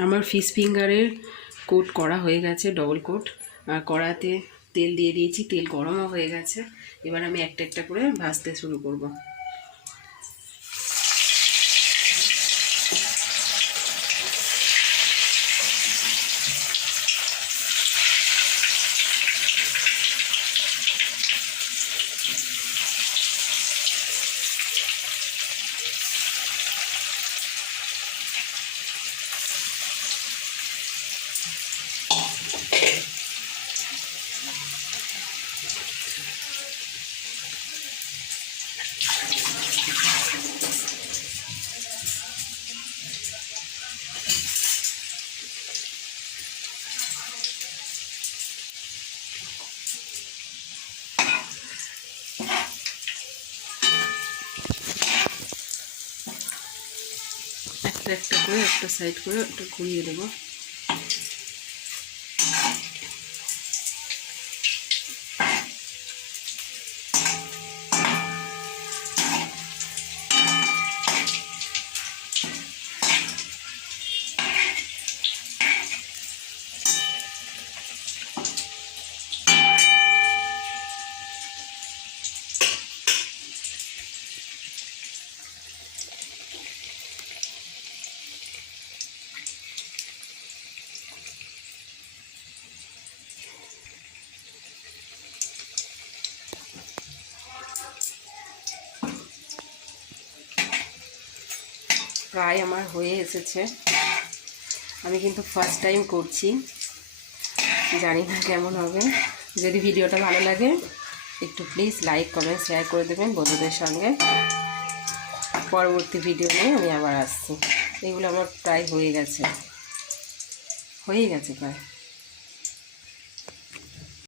আমার fish ফিঙ্গারের coat করা হয়ে গেছে, ডবল কোট। আর কড়াতে তেল দিয়ে দিয়েছি, তেল গরমও হয়ে গেছে। এবার আমি একটা একটা করে ভাজতে শুরু করব। একটা একটা করে একটা সাইড করে একটু ঘুরিয়ে দেবো। প্রায় আমার হয়ে এসেছে। আমি কিন্তু ফার্স্ট টাইম করছি, জানি না কেমন হবে। যদি ভিডিওটা ভালো লাগে একটু প্লিজ লাইক কমেন্ট শেয়ার করে দেবেন বন্ধুদের সঙ্গে। পরবর্তী ভিডিও নিয়ে আমি আবার আসছি। এগুলো আমার প্রায় হয়ে গেছে প্রায়।